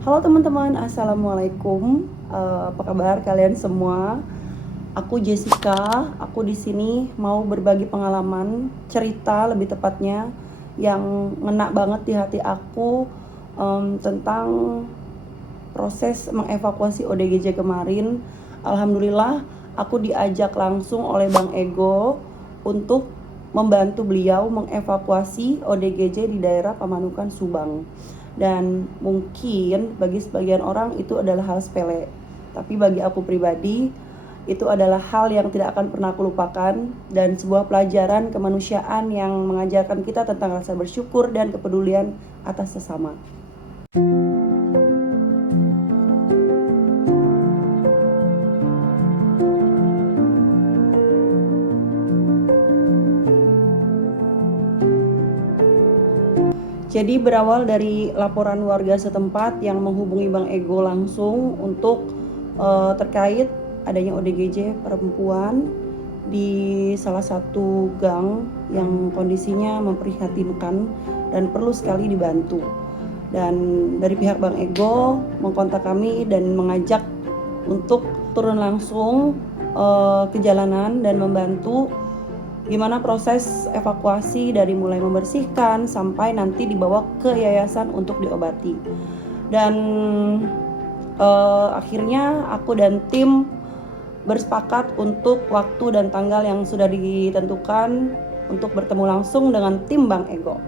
Halo teman-teman, assalamualaikum. Apa kabar kalian semua? Aku Jessica. Aku di sini mau berbagi pengalaman, cerita lebih tepatnya yang ngena banget di hati aku tentang proses mengevakuasi ODGJ kemarin. Alhamdulillah, aku diajak langsung oleh Bang Ego untuk membantu beliau mengevakuasi ODGJ di daerah Pamanukan, Subang. Dan mungkin bagi sebagian orang itu adalah hal sepele, tapi bagi aku pribadi itu adalah hal yang tidak akan pernah aku lupakan dan sebuah pelajaran kemanusiaan yang mengajarkan kita tentang rasa bersyukur dan kepedulian atas sesama. Jadi berawal dari laporan warga setempat yang menghubungi Bang Ego langsung untuk terkait adanya ODGJ perempuan di salah satu gang yang kondisinya memprihatinkan dan perlu sekali dibantu. Dan dari pihak Bang Ego mengkontak kami dan mengajak untuk turun langsung ke jalanan dan membantu gimana proses evakuasi dari mulai membersihkan sampai nanti dibawa ke yayasan untuk diobati. Dan akhirnya aku dan tim bersepakat untuk waktu dan tanggal yang sudah ditentukan untuk bertemu langsung dengan tim Bang Ego.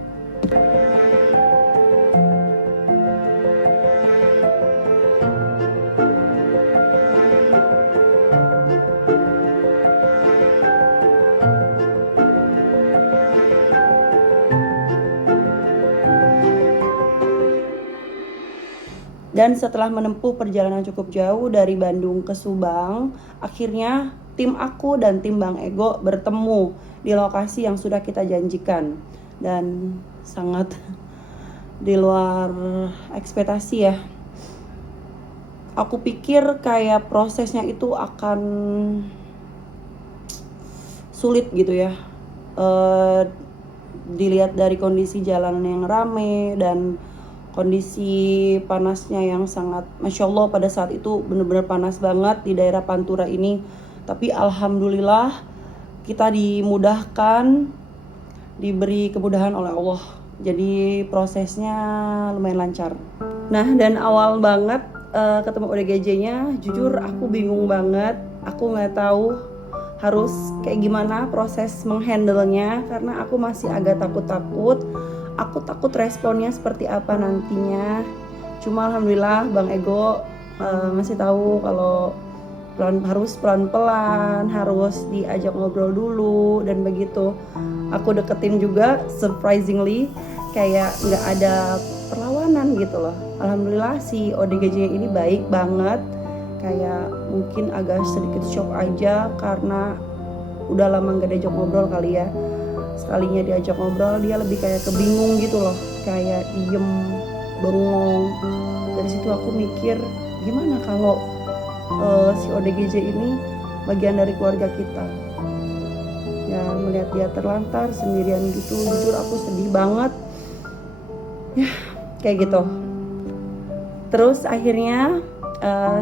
Dan setelah menempuh perjalanan cukup jauh dari Bandung ke Subang, akhirnya tim aku dan tim Bang Ego bertemu di lokasi yang sudah kita janjikan. Dan sangat di luar ekspektasi ya. Aku pikir kayak prosesnya itu akan sulit gitu ya. Dilihat dari kondisi jalanan yang rame dan kondisi panasnya yang sangat, Masya Allah pada saat itu benar-benar panas banget di daerah Pantura ini. Tapi alhamdulillah kita dimudahkan, diberi kemudahan oleh Allah. Jadi prosesnya lumayan lancar. Nah, dan awal banget ketemu ODGJ-nya, jujur aku bingung banget. Aku nggak tahu harus kayak gimana proses menghandle-nya karena aku masih agak takut-takut. Aku takut responnya seperti apa nantinya. Cuma alhamdulillah Bang Ego ngasih tahu kalau harus pelan-pelan, harus diajak ngobrol dulu dan begitu. Aku deketin juga, surprisingly kayak nggak ada perlawanan gitu loh. Alhamdulillah si ODGJ ini baik banget. Kayak mungkin agak sedikit shock aja karena udah lama nggak diajak ngobrol kali ya. Sekalinya diajak ngobrol dia lebih kayak kebingung gitu loh, kayak diem, bengong. Dari situ aku mikir gimana kalau si ODGJ ini bagian dari keluarga kita ya. Melihat dia terlantar sendirian gitu, jujur aku sedih banget ya, kayak gitu. Terus akhirnya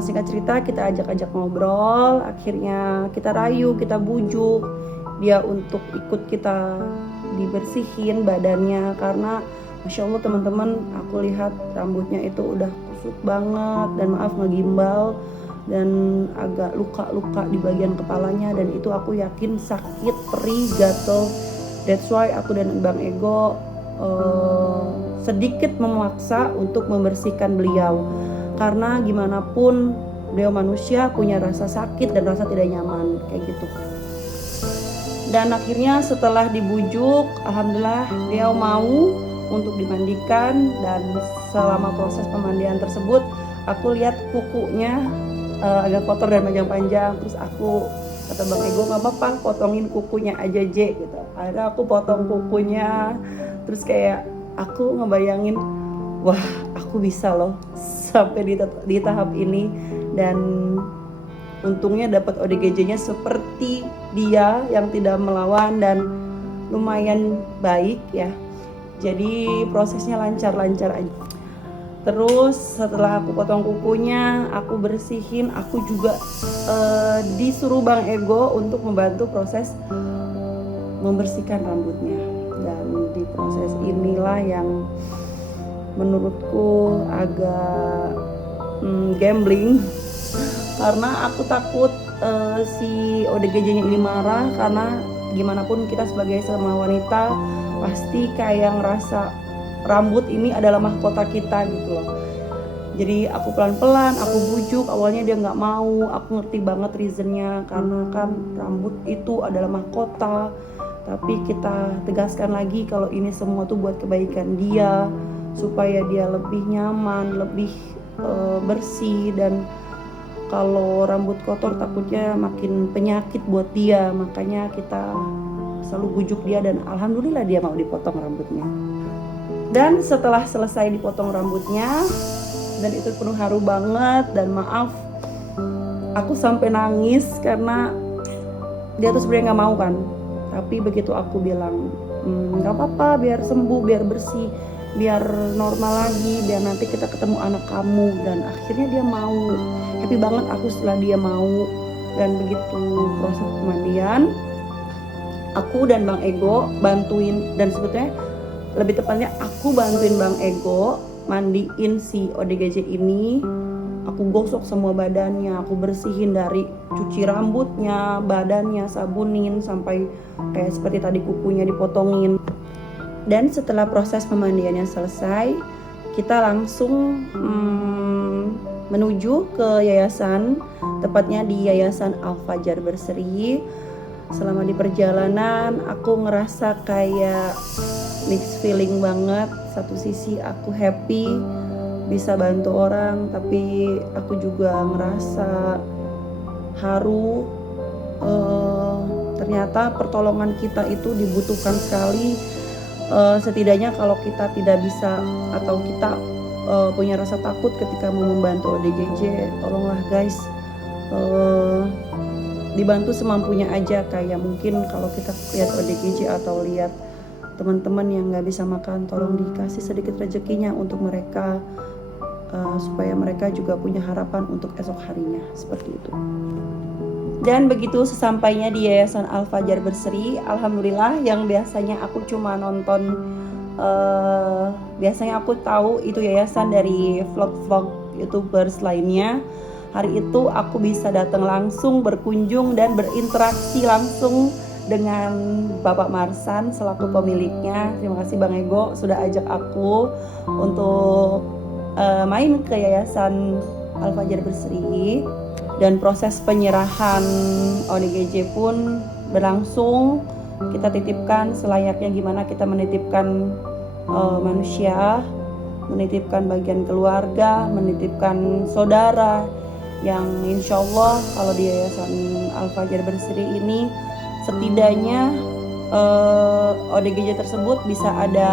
singkat cerita kita ajak-ajak ngobrol, akhirnya kita rayu, kita bujuk dia untuk ikut kita dibersihin badannya karena Masya Allah teman-teman, aku lihat rambutnya itu udah kusut banget dan maaf ngegimbal dan agak luka-luka di bagian kepalanya dan itu aku yakin sakit, perih, gatel. That's why aku dan Bang Ego sedikit memaksa untuk membersihkan beliau karena gimana pun beliau manusia, punya rasa sakit dan rasa tidak nyaman kayak gitu. Dan akhirnya setelah dibujuk, alhamdulillah dia mau untuk dimandikan. Dan selama proses pemandian tersebut aku lihat kukunya agak kotor dan panjang-panjang. Terus aku kata Bang Ego, gak apa-apa potongin kukunya aja J gitu. Akhirnya aku potong kukunya. Terus kayak aku ngebayangin, wah aku bisa loh sampai di tahap ini. Dan untungnya dapat ODGJ-nya seperti dia yang tidak melawan dan lumayan baik ya. Jadi prosesnya lancar-lancar aja. Terus setelah aku potong kukunya, aku bersihin, aku juga disuruh Bang Ego untuk membantu proses membersihkan rambutnya. Dan di proses inilah yang menurutku agak gambling karena aku takut si ODGJ-nya ini marah, karena gimana pun kita sebagai sama wanita pasti kayak ngerasa rambut ini adalah mahkota kita gitu loh. Jadi aku pelan-pelan, aku bujuk, awalnya dia nggak mau, aku ngerti banget reasonnya karena kan rambut itu adalah mahkota. Tapi kita tegaskan lagi kalau ini semua tuh buat kebaikan dia, supaya dia lebih nyaman, lebih bersih, dan kalau rambut kotor takutnya makin penyakit buat dia. Makanya kita selalu bujuk dia dan alhamdulillah dia mau dipotong rambutnya. Dan setelah selesai dipotong rambutnya, dan itu penuh haru banget, dan maaf aku sampai nangis karena dia tuh sebenarnya nggak mau kan. Tapi begitu aku bilang nggak apa-apa, biar sembuh, biar bersih, biar normal lagi, biar nanti kita ketemu anak kamu, dan akhirnya dia mau. Happy banget aku setelah dia mau. Dan begitu proses pemandian, aku dan Bang Ego bantuin, dan sebetulnya lebih tepatnya aku bantuin Bang Ego mandiin si ODGJ ini. Aku gosok semua badannya, aku bersihin dari cuci rambutnya, badannya, sabunin, sampai kayak seperti tadi kukunya dipotongin. Dan setelah proses pemandiannya selesai, kita langsung menuju ke yayasan, tepatnya di Yayasan Al-Fajar Berseri. Selama di perjalanan aku ngerasa kayak mixed feeling banget. Satu sisi aku happy bisa bantu orang, tapi aku juga ngerasa haru. Ternyata pertolongan kita itu dibutuhkan sekali. Setidaknya kalau kita tidak bisa atau kita punya rasa takut ketika mau membantu ODGJ, tolonglah guys, dibantu semampunya aja. Kayak mungkin kalau kita lihat ODGJ atau lihat teman-teman yang nggak bisa makan, tolong dikasih sedikit rezekinya untuk mereka, supaya mereka juga punya harapan untuk esok harinya, seperti itu. Dan begitu sesampainya di Yayasan Al-Fajar Berseri, alhamdulillah, yang biasanya aku cuma nonton, biasanya aku tahu itu yayasan dari vlog-vlog YouTubers lainnya. Hari itu aku bisa datang langsung, berkunjung dan berinteraksi langsung dengan Bapak Marsan selaku pemiliknya. Terima kasih Bang Ego sudah ajak aku untuk main ke Yayasan Al-Fajar Berseri. Dan proses penyerahan ODGJ pun berlangsung. Kita titipkan selayaknya gimana kita menitipkan manusia, menitipkan bagian keluarga, menitipkan saudara, yang insya Allah kalau di Yayasan Al-Fajar Berseri ini setidaknya ODGJ tersebut bisa ada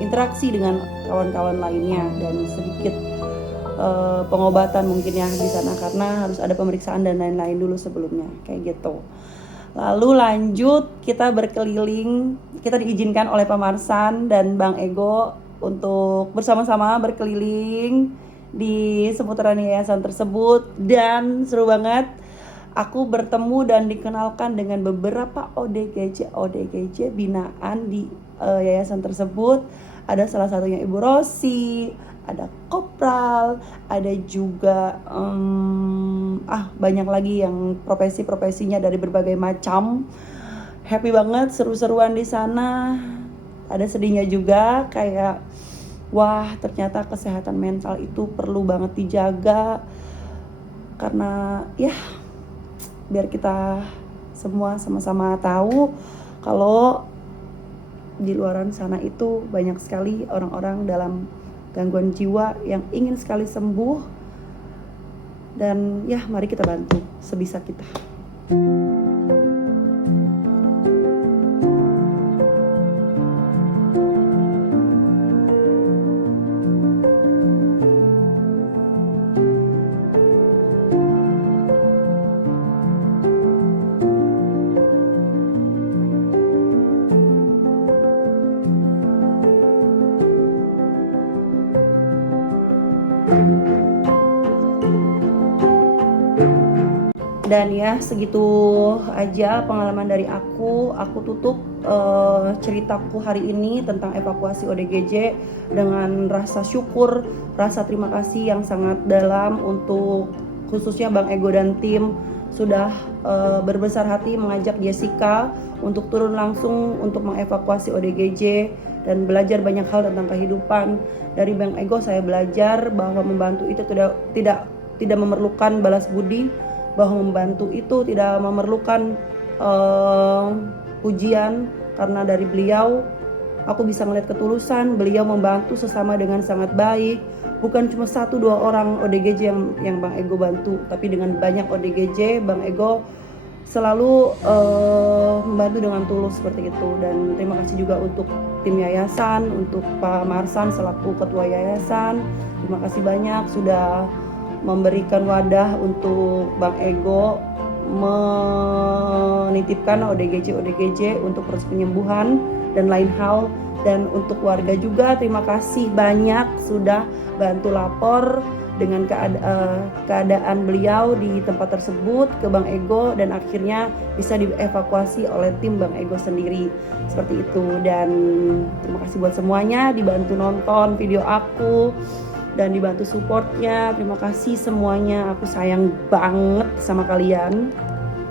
interaksi dengan kawan-kawan lainnya, dan sedikit pengobatan mungkin ya di sana, karena harus ada pemeriksaan dan lain-lain dulu sebelumnya, kayak gitu. Lalu lanjut kita berkeliling, kita diizinkan oleh Pak Marsan dan Bang Ego untuk bersama-sama berkeliling di seputaran yayasan tersebut, dan seru banget. Aku bertemu dan dikenalkan dengan beberapa ODGJ binaan di yayasan tersebut. Ada salah satunya Ibu Rosi, ada Kopral, ada juga banyak lagi yang profesi-profesinya dari berbagai macam. Happy banget, seru-seruan di sana. Ada sedihnya juga, kayak wah ternyata kesehatan mental itu perlu banget dijaga, karena ya biar kita semua sama-sama tahu kalau di luaran sana itu banyak sekali orang-orang dalam gangguan jiwa yang ingin sekali sembuh. Dan ya mari kita bantu sebisa kita. Dan ya segitu aja pengalaman dari aku tutup ceritaku hari ini tentang evakuasi ODGJ dengan rasa syukur, rasa terima kasih yang sangat dalam untuk khususnya Bang Ego dan tim sudah berbesar hati mengajak Jessica untuk turun langsung untuk mengevakuasi ODGJ dan belajar banyak hal tentang kehidupan. Dari Bang Ego saya belajar bahwa membantu itu tidak memerlukan balas budi, bahwa membantu itu tidak memerlukan pujian, karena dari beliau aku bisa melihat ketulusan beliau membantu sesama dengan sangat baik. Bukan cuma 1-2 orang ODGJ yang Bang Ego bantu, tapi dengan banyak ODGJ Bang Ego selalu membantu dengan tulus seperti itu. Dan terima kasih juga untuk tim yayasan, untuk Pak Marsan selaku ketua yayasan. Terima kasih banyak sudah memberikan wadah untuk Bang Ego menitipkan ODGJ untuk proses penyembuhan dan lain hal. Dan untuk warga juga terima kasih banyak sudah bantu lapor dengan keadaan beliau di tempat tersebut ke Bang Ego dan akhirnya bisa dievakuasi oleh tim Bang Ego sendiri seperti itu. Dan terima kasih buat semuanya dibantu nonton video aku dan dibantu supportnya. Terima kasih semuanya, aku sayang banget sama kalian.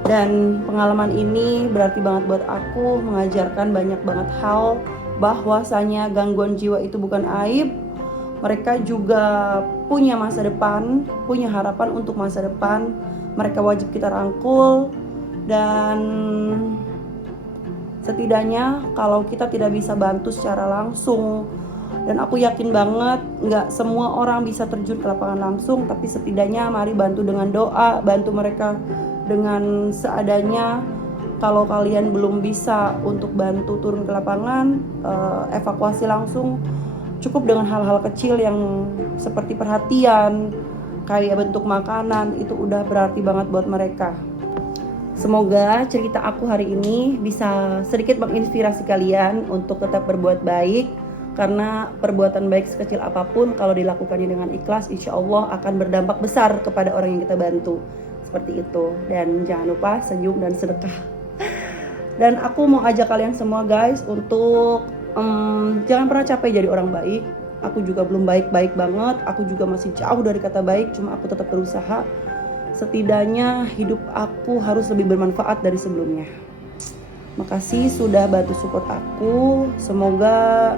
Dan pengalaman ini berarti banget buat aku, mengajarkan banyak banget hal bahwasanya gangguan jiwa itu bukan aib. Mereka juga punya masa depan, punya harapan untuk masa depan. Mereka wajib kita rangkul. Dan setidaknya kalau kita tidak bisa bantu secara langsung, dan aku yakin banget nggak semua orang bisa terjun ke lapangan langsung, tapi setidaknya mari bantu dengan doa, bantu mereka dengan seadanya. Kalau kalian belum bisa untuk bantu turun ke lapangan, evakuasi langsung, cukup dengan hal-hal kecil yang seperti perhatian, kayak bentuk makanan, itu udah berarti banget buat mereka. Semoga cerita aku hari ini bisa sedikit menginspirasi kalian untuk tetap berbuat baik, karena perbuatan baik sekecil apapun kalau dilakukannya dengan ikhlas, insya Allah akan berdampak besar kepada orang yang kita bantu. Seperti itu. Dan jangan lupa senyum dan sedekah. Dan aku mau ajak kalian semua guys untuk jangan pernah capek jadi orang baik. Aku juga belum baik-baik banget, aku juga masih jauh dari kata baik, cuma aku tetap berusaha. Setidaknya hidup aku harus lebih bermanfaat dari sebelumnya. Makasih sudah bantu support aku. Semoga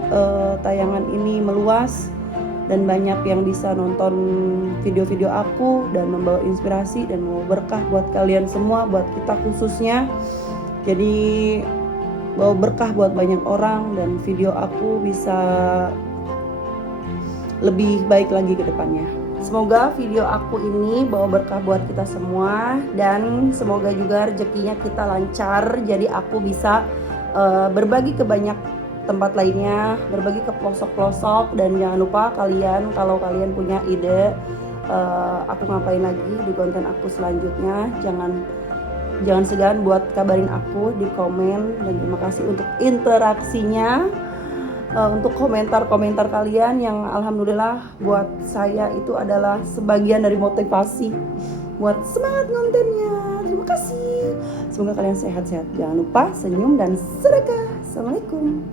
tayangan ini meluas dan banyak yang bisa nonton video-video aku dan membawa inspirasi dan membawa berkah buat kalian semua, buat kita khususnya. Jadi bawa berkah buat banyak orang dan video aku bisa lebih baik lagi ke depannya. Semoga video aku ini bawa berkah buat kita semua dan semoga juga rezekinya kita lancar. Jadi aku bisa berbagi ke banyak tempat lainnya, berbagi ke pelosok-pelosok. Dan jangan lupa kalian, kalau kalian punya ide aku ngapain lagi di konten aku selanjutnya, jangan segan buat kabarin aku di komen. Dan terima kasih untuk interaksinya, untuk komentar-komentar kalian yang alhamdulillah buat saya itu adalah sebagian dari motivasi buat semangat kontennya. Terima kasih. Semoga kalian sehat-sehat. Jangan lupa senyum dan sedekah. Assalamualaikum.